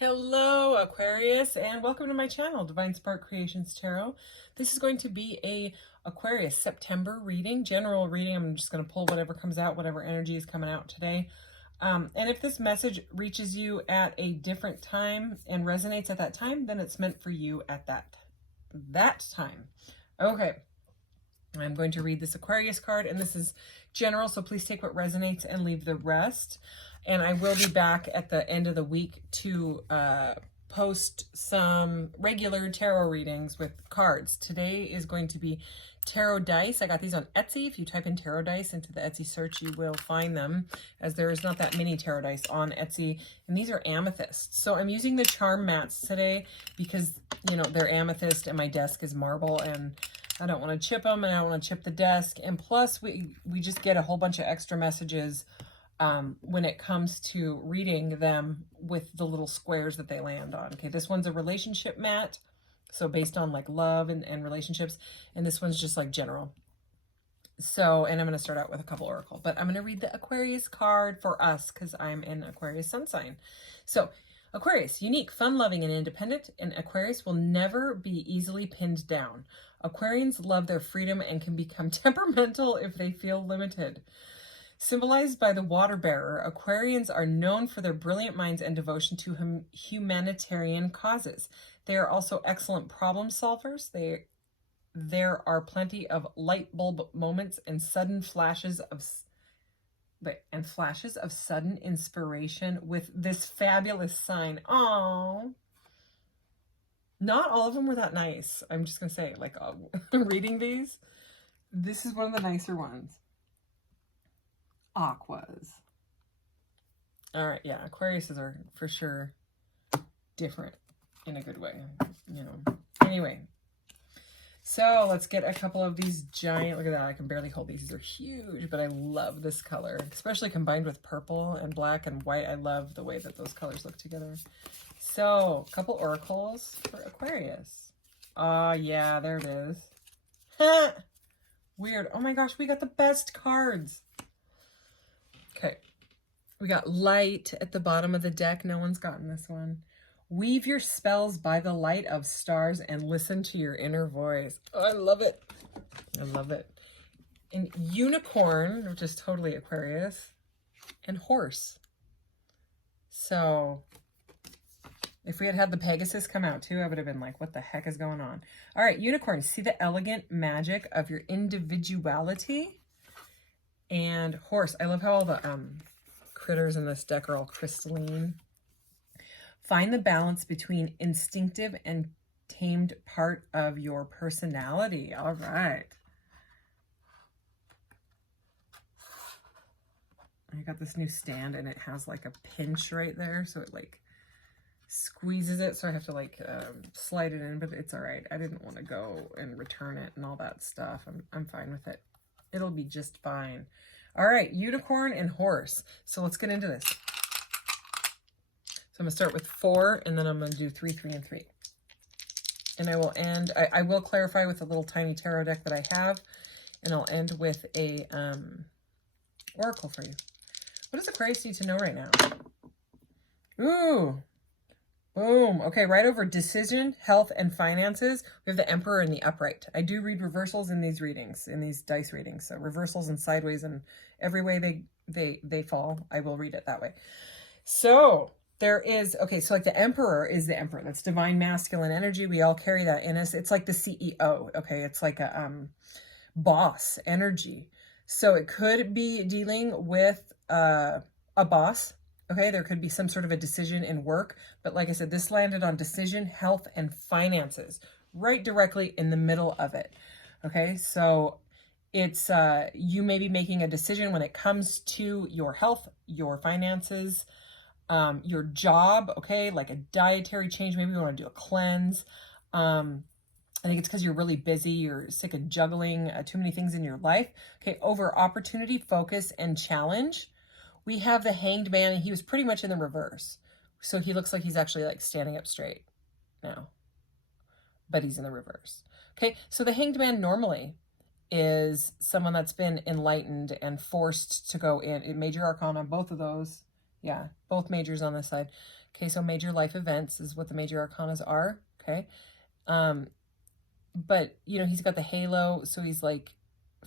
Hello, Aquarius, and welcome to my channel, Divine Spark Creations Tarot. This is going to be a Aquarius September reading, general reading. I'm just going to pull whatever comes out, whatever energy is coming out today. And if this message reaches you at a different time and resonates at that time, then it's meant for you at that time. Okay. I'm going to read this Aquarius card, and this is general, so please take what resonates and leave the rest. And I will be back at the end of the week to post some regular tarot readings with cards. Today is going to be tarot dice. I got these on Etsy. If you type in tarot dice into the Etsy search, you will find them, as there is not that many tarot dice on Etsy. And these are amethysts. So I'm using the charm mats today because, you know, they're amethyst and my desk is marble, and I don't want to chip them, and I don't want to chip the desk. And plus, we just get a whole bunch of extra messages when it comes to reading them with the little squares that they land on. Okay, this one's a relationship mat, so based on like love and relationships. And this one's just like general. So, and I'm going to start out with a couple oracle, but I'm going to read the Aquarius card for us because I'm in Aquarius sun sign. So, Aquarius, unique, fun-loving, and independent, and Aquarius will never be easily pinned down. Aquarians love their freedom and can become temperamental if they feel limited. Symbolized by the water bearer, Aquarians are known for their brilliant minds and devotion to humanitarian causes. They are also excellent problem solvers. There are plenty of light bulb moments and flashes of sudden inspiration with this fabulous sign. Aww. Not all of them were that nice. I'm just going to say, like, reading these, this is one of the nicer ones. Aquas. All right, yeah, Aquariuses are for sure different in a good way, you know. Anyway, so let's get a couple of these giant, look at that, I can barely hold these. These are huge, but I love this color, especially combined with purple and black and white. I love the way that those colors look together. So, a couple oracles for Aquarius. Yeah, there it is. Weird. Oh my gosh, we got the best cards. Okay. We got light at the bottom of the deck. No one's gotten this one. Weave your spells by the light of stars and listen to your inner voice. Oh, I love it. I love it. And unicorn, which is totally Aquarius, and horse. So if we had had the Pegasus come out too, I would have been like, what the heck is going on? All right, unicorn, see the elegant magic of your individuality. And horse, I love how all the critters in this deck are all crystalline. Find the balance between instinctive and tamed part of your personality. All right. I got this new stand and it has like a pinch right there. So it like squeezes it. So I have to like slide it in, but it's all right. I didn't want to go and return it and all that stuff. I'm fine with it. It'll be just fine. All right, unicorn and horse. So let's get into this. So I'm going to start with 4, and then I'm going to do 3, 3, and 3. And I will end, I will clarify with a little tiny tarot deck that I have, and I'll end with a oracle for you. What does Aquarius need to know right now? Ooh. Boom. Okay, right over decision, health, and finances, we have the Emperor in the upright. I do read reversals in these readings, in these dice readings. So reversals and sideways and every way they fall, I will read it that way. So there is, okay, so like the Emperor is the Emperor. That's divine masculine energy. We all carry that in us. It's like the CEO, okay? It's like a boss energy. So it could be dealing with a boss. Okay, there could be some sort of a decision in work, but like I said, this landed on decision, health, and finances, right directly in the middle of it. Okay, so it's, you may be making a decision when it comes to your health, your finances, your job, okay, like a dietary change. Maybe you want to do a cleanse. I think it's because you're really busy. You're sick of juggling too many things in your life. Okay, over opportunity, focus, and challenge. We have the Hanged Man, and he was pretty much in the reverse. So he looks like he's actually like standing up straight now, but he's in the reverse. Okay, so the Hanged Man normally is someone that's been enlightened and forced to go in. Major Arcana, both of those Yeah, both majors on this side. Okay, so major life events is what the major arcanas are. Okay. But, you know, he's got the halo, so he's like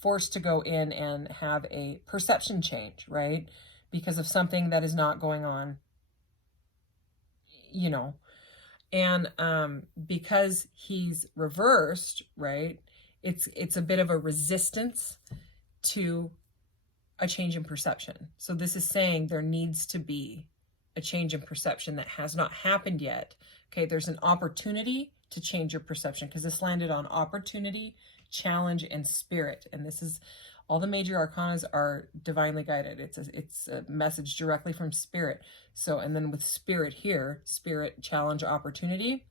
forced to go in and have a perception change, right? Because of something that is not going on, you know. And because he's reversed, right, it's a bit of a resistance to a change in perception. So this is saying there needs to be a change in perception that has not happened yet. Okay, there's an opportunity to change your perception, because this landed on opportunity, challenge, and spirit. And this is, all the major arcanas are divinely guided. It's a message directly from spirit. So, and then with spirit here, spirit, challenge, opportunity,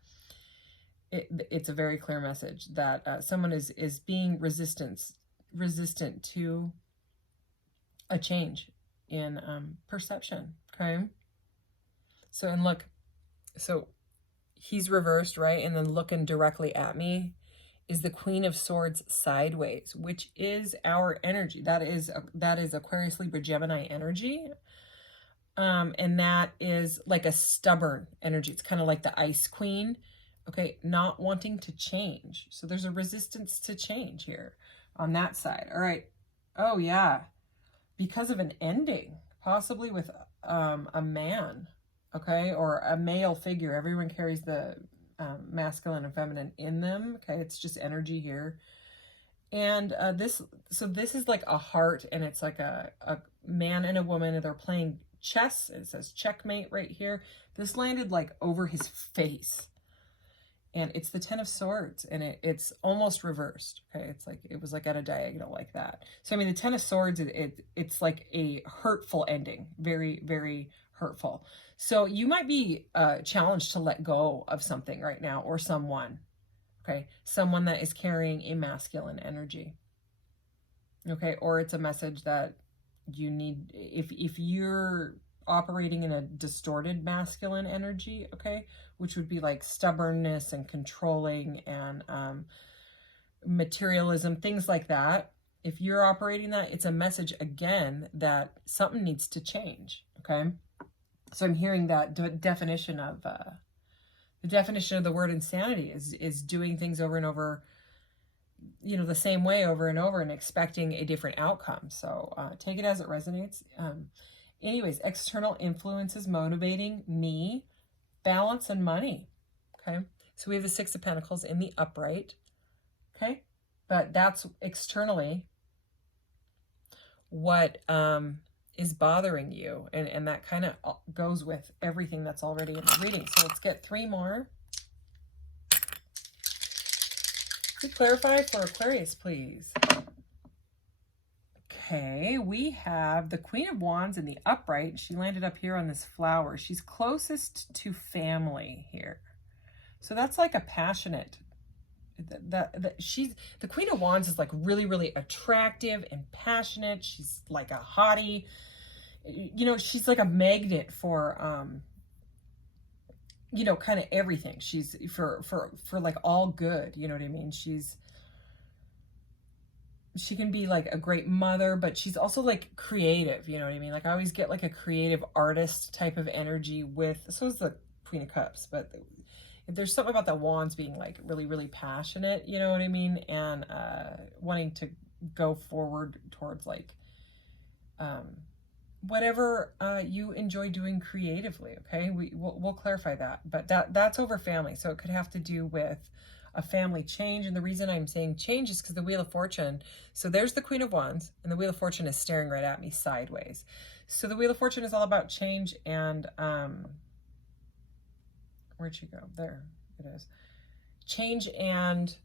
it's a very clear message that someone is being resistant to a change in perception. Okay. So, and look, so he's reversed, right? And then looking directly at me is the Queen of Swords sideways, which is our energy. That is Aquarius, Libra, Gemini energy. And that is like a stubborn energy. It's kind of like the Ice Queen. Okay, not wanting to change. So there's a resistance to change here on that side. All right. Oh, yeah. Because of an ending, possibly with a man, okay, or a male figure. Everyone carries the masculine and feminine in them, okay? It's just energy here. And this is like a heart, and it's like a man and a woman, and they're playing chess. It says checkmate right here. This landed like over his face. And it's the Ten of Swords, and it's almost reversed. Okay, it's like it was like at a diagonal like that. So I mean, the Ten of Swords, it's like a hurtful ending, very, very hurtful. So you might be challenged to let go of something right now, or someone. Okay, someone that is carrying a masculine energy. Okay, or it's a message that you need, if you're operating in a distorted masculine energy, okay, which would be like stubbornness and controlling and materialism, things like that. If you're operating that, it's a message again that something needs to change. Okay, so I'm hearing that definition of the definition of the word insanity is doing things over and over, you know, the same way over and over and expecting a different outcome. So take it as it resonates. Anyways, external influences motivating me, balance, and money. Okay, so we have the Six of Pentacles in the upright. Okay, but that's externally what is bothering you, and that kind of goes with everything that's already in the reading. So let's get 3 more to clarify for Aquarius, please. Okay, we have the Queen of Wands in the upright. She landed up here on this flower. She's closest to family here. So that's like a passionate, the Queen of Wands is like really, really attractive and passionate. She's like a hottie. You know, she's like a magnet for, you know, kind of everything. She's for like all good, you know what I mean? She can be like a great mother, but she's also like creative, you know what I mean? Like I always get like a creative artist type of energy with, so is the Queen of Cups, but there's something about the Wands being like really, really passionate, you know what I mean? And wanting to go forward towards like whatever you enjoy doing creatively, okay? We'll clarify that, but that's over family. So it could have to do with a family change. And the reason I'm saying change is because the Wheel of Fortune, so there's the Queen of Wands, and the Wheel of Fortune is staring right at me sideways. So the Wheel of Fortune is all about change and, where'd she go? There it is. Change and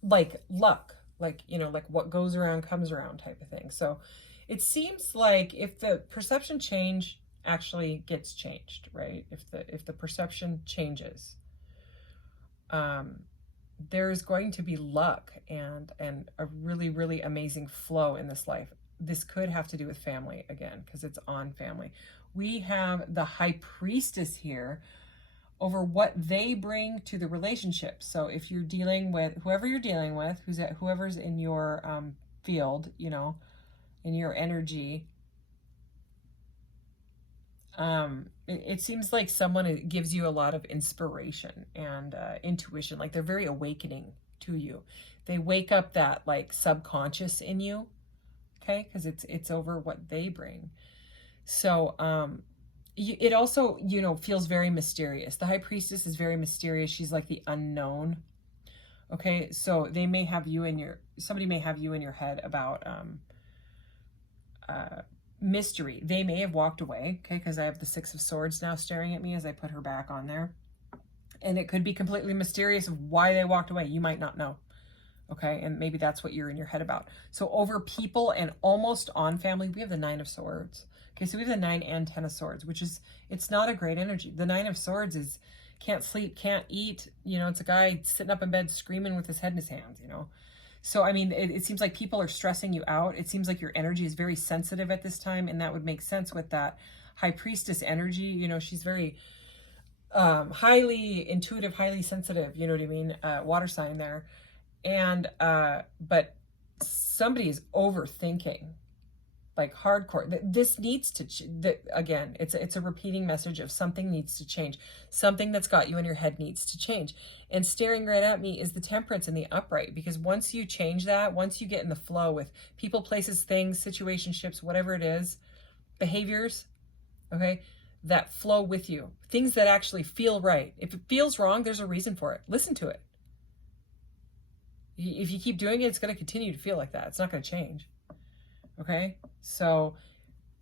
like luck, like, you know, like what goes around comes around type of thing. So it seems like if the perception change actually gets changed, right? If the perception changes, there's going to be luck and a really, really amazing flow in this life. This could have to do with family again, because it's on family. We have the High Priestess here over what they bring to the relationship. So if you're dealing with whoever you're dealing with, whoever's in your field, you know, in your energy, It seems like someone gives you a lot of inspiration and intuition. Like they're very awakening to you. They wake up that like subconscious in you, okay? Because it's over what they bring. So it also, you know, feels very mysterious. The High Priestess is very mysterious. She's like the unknown. Okay, so they may have you in your, somebody may have you in your head about mystery. They may have walked away, okay, because I have the Six of Swords now staring at me as I put her back on there. And it could be completely mysterious of why they walked away. You might not know, okay, and maybe that's what you're in your head about. So over people and almost on family, we have the Nine of Swords. Okay, so we have the 9 and 10 of Swords, which is, it's not a great energy. The 9 of Swords is can't sleep, can't eat. You know, it's a guy sitting up in bed screaming with his head in his hands, you know. So, I mean, it seems like people are stressing you out. It seems like your energy is very sensitive at this time, and that would make sense with that High Priestess energy. You know, she's very highly intuitive, highly sensitive, you know what I mean? Water sign there. And, but somebody is overthinking, like hardcore. This needs to, again, it's a repeating message of something needs to change. Something that's got you in your head needs to change. And staring right at me is the Temperance and the Upright, because once you change that, once you get in the flow with people, places, things, situationships, whatever it is, behaviors, okay, that flow with you, things that actually feel right. If it feels wrong, there's a reason for it. Listen to it. If you keep doing it, it's going to continue to feel like that. It's not going to change. Okay, so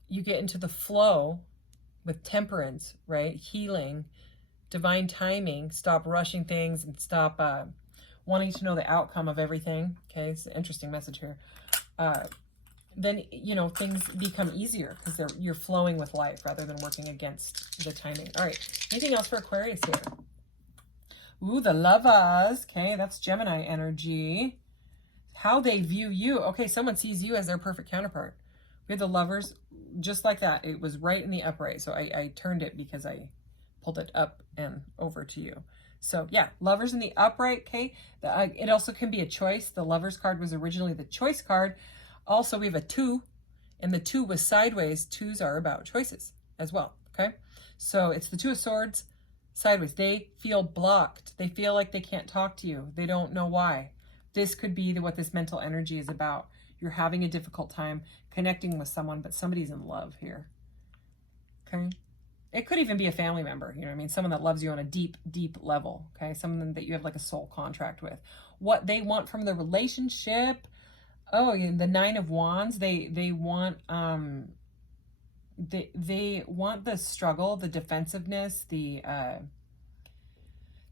you get into the flow with Temperance, right? Healing, divine timing, stop rushing things and stop wanting to know the outcome of everything. Okay, it's an interesting message here. Then, you know, things become easier because you're flowing with life rather than working against the timing. All right, anything else for Aquarius here? Ooh, the Lovers. Okay, that's Gemini energy. How they view you. Okay, someone sees you as their perfect counterpart. We have the Lovers, just like that. It was right in the upright, so I turned it because I pulled it up and over to you. So yeah, Lovers in the upright, okay? It also can be a choice. The Lovers card was originally the choice card. Also, we have a 2, and the 2 was sideways. 2s are about choices as well, okay? So it's the 2 of Swords, sideways. They feel blocked. They feel like they can't talk to you. They don't know why. This could be what this mental energy is about. You're having a difficult time connecting with someone, but somebody's in love here. Okay? It could even be a family member, you know what I mean? Someone that loves you on a deep, deep level, okay? Someone that you have like a soul contract with. What they want from the relationship. Oh, the 9 of Wands, they want they want the struggle, the defensiveness,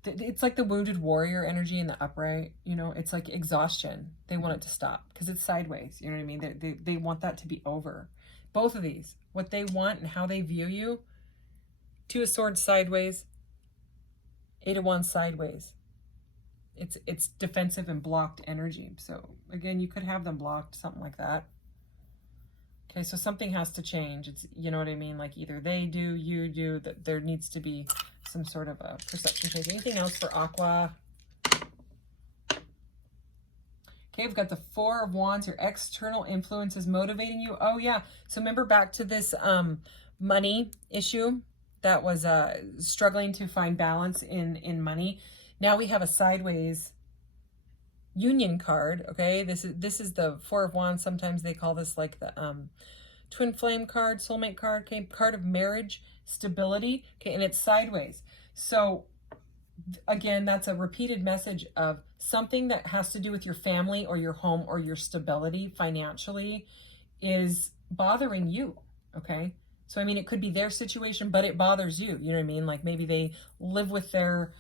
it's like the wounded warrior energy in the upright, you know, it's like exhaustion. They want it to stop because it's sideways, you know what I mean? They want that to be over. Both of these, what they want and how they view you. 2 of Swords sideways, 8 of Wands sideways. It's defensive and blocked energy. So again, you could have them blocked, something like that. Okay, so something has to change. It's, you know what I mean? Like either they do, you do, that there needs to be some sort of a perception change. Anything else for Aqua? Okay, we've got the 4 of Wands. Your external influence is motivating you. Oh yeah. So remember back to this money issue that was struggling to find balance in money. Now we have a sideways union card. Okay, this is the 4 of Wands. Sometimes they call this like the twin flame card, soulmate card. Okay, card of marriage, stability. Okay, and it's sideways. So again, that's a repeated message of something that has to do with your family or your home or your stability financially is bothering you. Okay, so I mean, it could be their situation, but it bothers you. You know what I mean? Like maybe they live with their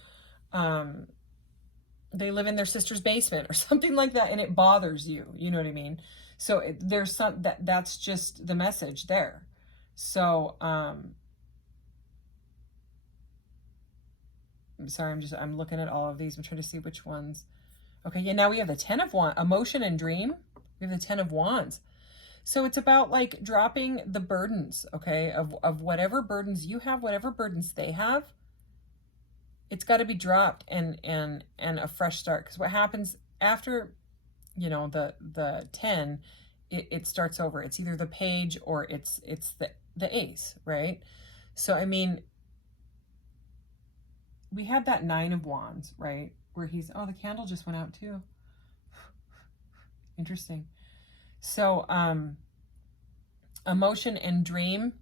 they live in their sister's basement or something like that, and it bothers you. You know what I mean? So there's some that's just the message there. So I'm sorry, I'm looking at all of these. I'm trying to see which ones. Okay, yeah, now we have the 10 of Wands, emotion and dream. We have the 10 of Wands. So it's about like dropping the burdens, okay, of whatever burdens you have, whatever burdens they have. It's got to be dropped and a fresh start. Because what happens after, you know, the 10, it starts over. It's either the page or it's the ace, right? So, I mean, we had that 9 of Wands, right? Where he's, oh, the candle just went out too. Interesting. So, emotion and dream.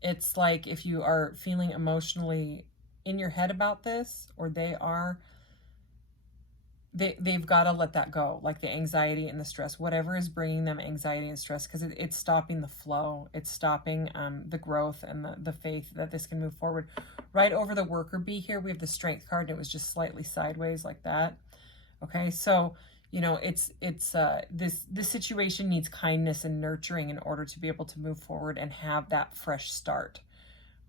It's like if you are feeling emotionally in your head about this, or they've got to let that go, like the anxiety and the stress, whatever is bringing them anxiety and stress, because it's stopping the flow. It's stopping the growth and the faith that this can move forward. Right over the worker bee here, we have the strength card, and it was just slightly sideways like that. Okay, so, you know, this situation needs kindness and nurturing in order to be able to move forward and have that fresh start.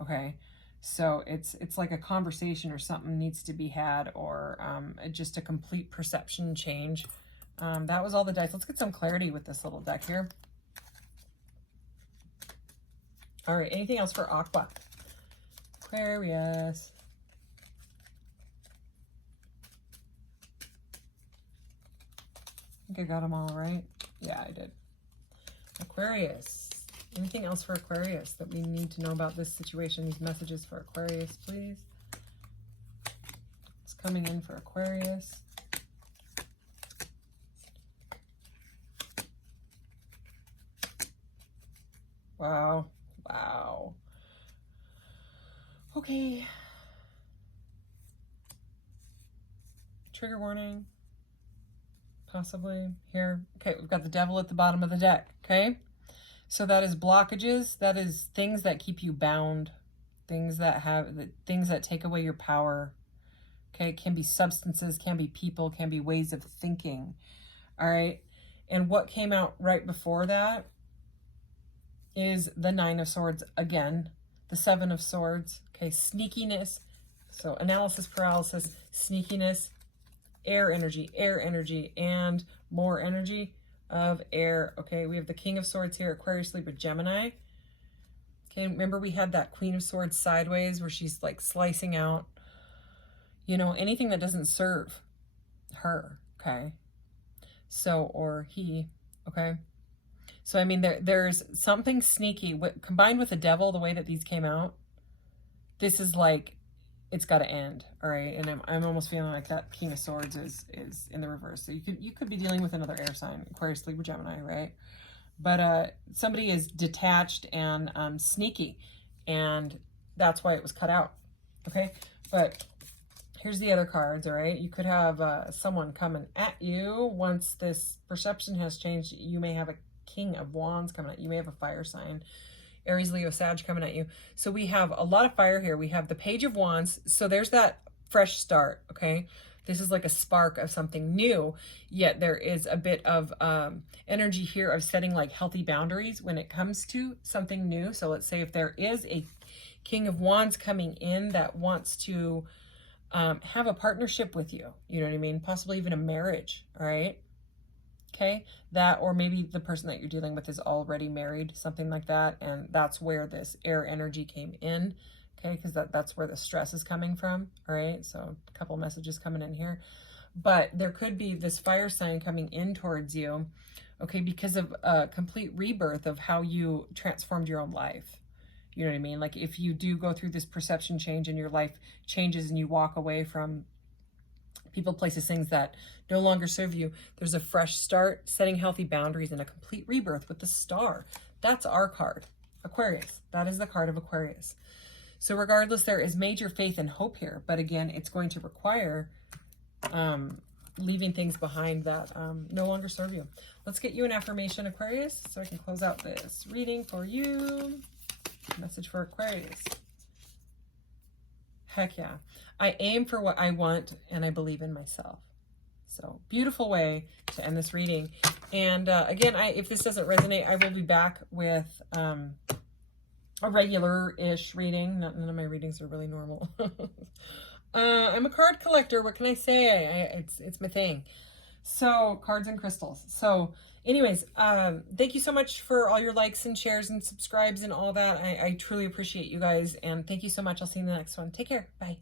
Okay, so it's like a conversation or something needs to be had, or just a complete perception change. That was all the dice. Let's get some clarity with this little deck here. All right, anything else for Aqua? Aquarius. I think I got them all right. Yeah, I did. Aquarius. Anything else for Aquarius that we need to know about this situation? These messages for Aquarius, please. It's coming in for Aquarius. Wow. Wow. Okay. Trigger warning. Possibly here. Okay, we've got the devil at the bottom of the deck. Okay. So that is blockages. That is things that keep you bound. Things that take away your power. Okay. It can be substances, can be people, can be ways of thinking. All right. And what came out right before that is the 9 of Swords again. The 7 of Swords. Okay. Sneakiness. So analysis paralysis, sneakiness, air energy, and more energy of air. Okay, we have the King of Swords here, Aquarius, Libra, Gemini. Okay, remember we had that Queen of Swords sideways where she's like slicing out, you know, anything that doesn't serve her. Okay, so, or he. Okay, so I mean there's something sneaky combined with the devil. The way that these came out, this is like, it's got to end. All right, and I'm almost feeling like that King of Swords is in the reverse. So you could be dealing with another air sign, Aquarius, Libra, Gemini, right? But somebody is detached and sneaky, and that's why it was cut out. Okay, but here's the other cards. All right, you could have someone coming at you once this perception has changed. You may have a King of Wands coming at you. You may have a fire sign. Aries, Leo, Sag coming at you. So we have a lot of fire here. We have the Page of Wands. So there's that fresh start, okay? This is like a spark of something new, yet there is a bit of energy here of setting like healthy boundaries when it comes to something new. So let's say if there is a King of Wands coming in that wants to have a partnership with you, you know what I mean? Possibly even a marriage, all right? Okay, that, or maybe the person that you're dealing with is already married, something like that, and that's where this air energy came in, okay, because that's where the stress is coming from, all right? So a couple messages coming in here, but there could be this fire sign coming in towards you, okay, because of a complete rebirth of how you transformed your own life. You know what I mean? Like if you do go through this perception change and your life changes and you walk away from people, places, things that no longer serve you, there's a fresh start, setting healthy boundaries, and a complete rebirth with the Star. That's our card, Aquarius. That is the card of Aquarius. So regardless, there is major faith and hope here, but again, it's going to require leaving things behind that no longer serve you. Let's get you an affirmation, Aquarius, so I can close out this reading for you. Message for Aquarius. Heck yeah. I aim for what I want, and I believe in myself. So beautiful way to end this reading. And again, if this doesn't resonate, I will be back with a regular-ish reading. None of my readings are really normal. I'm a card collector. What can I say? It's my thing. So cards and crystals. So anyways, thank you so much for all your likes and shares and subscribes and all that. I truly appreciate you guys. And thank you so much. I'll see you in the next one. Take care. Bye.